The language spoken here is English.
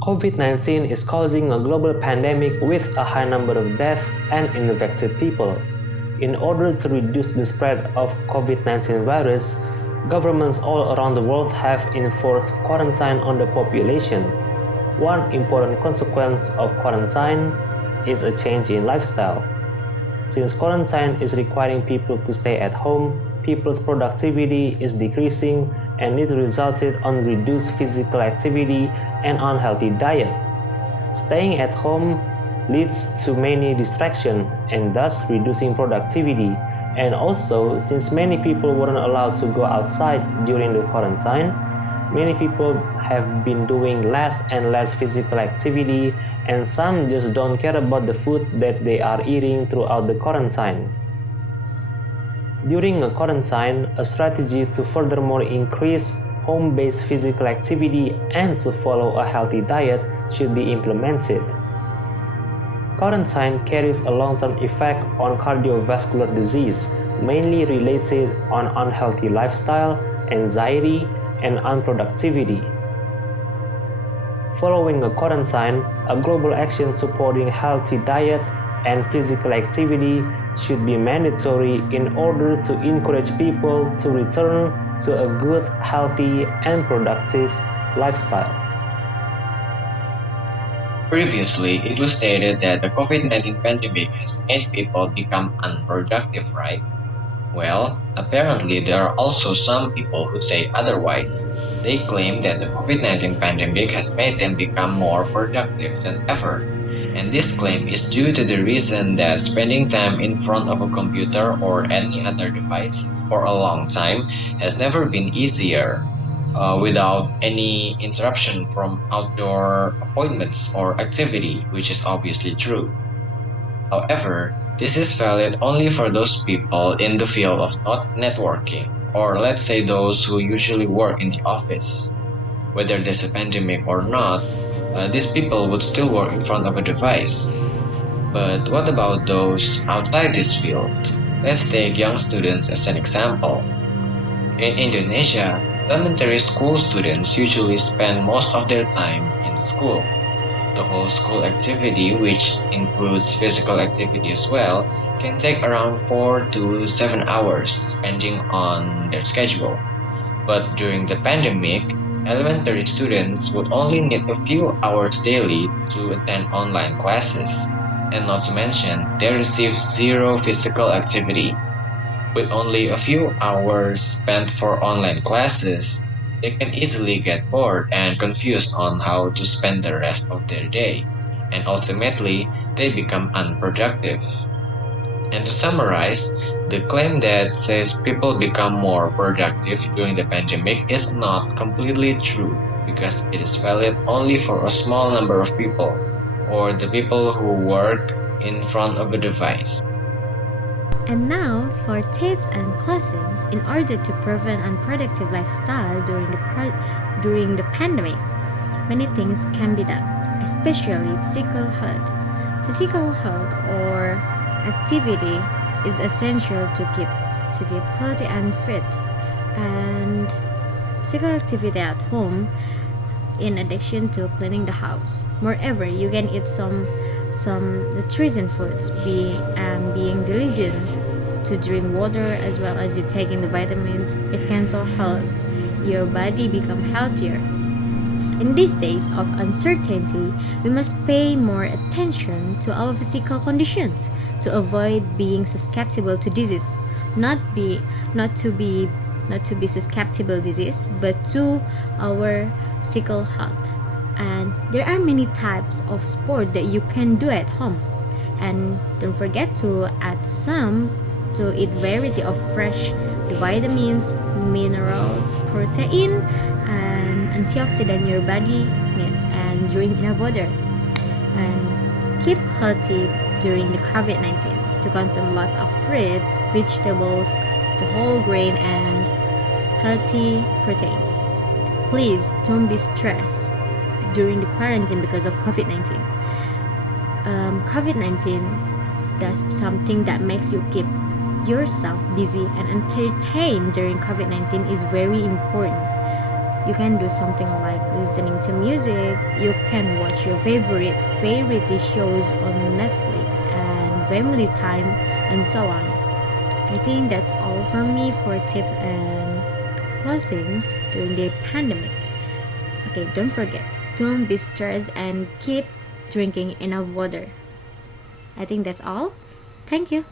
COVID-19 is causing a global pandemic with a high number of deaths and infected people. In order to reduce the spread of COVID-19 virus, governments all around the world have enforced quarantine on the population. One important consequence of quarantine is a change in lifestyle. Since quarantine is requiring people to stay at home, people's productivity is decreasing and it resulted on reduced physical activity and unhealthy diet. Staying at home leads to many distractions and thus reducing productivity. And also, since many people weren't allowed to go outside during the quarantine, many people have been doing less and less physical activity, and some just don't care about the food that they are eating throughout the quarantine. During a quarantine, a strategy to furthermore increase home-based physical activity and to follow a healthy diet should be implemented. Quarantine carries a long-term effect on cardiovascular disease, mainly related on unhealthy lifestyle, anxiety, and unproductivity. Following a quarantine, a global action supporting healthy diet and physical activity should be mandatory in order to encourage people to return to a good, healthy, and productive lifestyle. Previously, it was stated that the COVID-19 pandemic has made people become unproductive, right? Well, apparently there are also some people who say otherwise. They claim that the COVID-19 pandemic has made them become more productive than ever. And this claim is due to the reason that spending time in front of a computer or any other device for a long time has never been easier, without any interruption from outdoor appointments or activity, which is obviously true. However, this is valid only for those people in the field of not networking, or let's say those who usually work in the office. Whether there's a pandemic or not, these people would still work in front of a device. But what about those outside this field? Let's take young students as an example. In Indonesia, elementary school students usually spend most of their time in the school. The whole school activity, which includes physical activity as well, can take around 4 to 7 hours depending on their schedule. But during the pandemic, elementary students would only need a few hours daily to attend online classes. And not to mention, they receive zero physical activity. With only a few hours spent for online classes, they can easily get bored and confused on how to spend the rest of their day, and ultimately, they become unproductive. And to summarize, the claim that says people become more productive during the pandemic is not completely true because it is valid only for a small number of people, or the people who work in front of a device. And now for tips and closings in order to prevent unproductive lifestyle during the pandemic. Many things can be done, especially physical health. Physical health or activity is essential to keep healthy and fit. And physical activity at home in addition to cleaning the house. Moreover, you can eat some nutritious foods, being diligent to drink water as well as you taking the vitamins. It can so help your body become healthier. In these days of uncertainty, we must pay more attention to our physical conditions to avoid being susceptible to disease. Not to be susceptible disease, but to our physical health. And there are many types of sport that you can do at home. And don't forget to add some to eat variety of fresh vitamins, minerals, protein, and antioxidant your body needs, and drink enough water. And keep healthy during the COVID-19 to consume lots of fruits, vegetables, the whole grain, and healthy protein. Please don't be stressed during the quarantine because of COVID-19. COVID-19 does something that makes you keep yourself busy and entertained during COVID-19 is very important. You can do something like listening to music. You can watch your favorite variety shows on Netflix and family time and so on. I think that's all from me for tips and closings during the pandemic. Okay, don't forget, don't be stressed and keep drinking enough water. I think that's all. Thank you.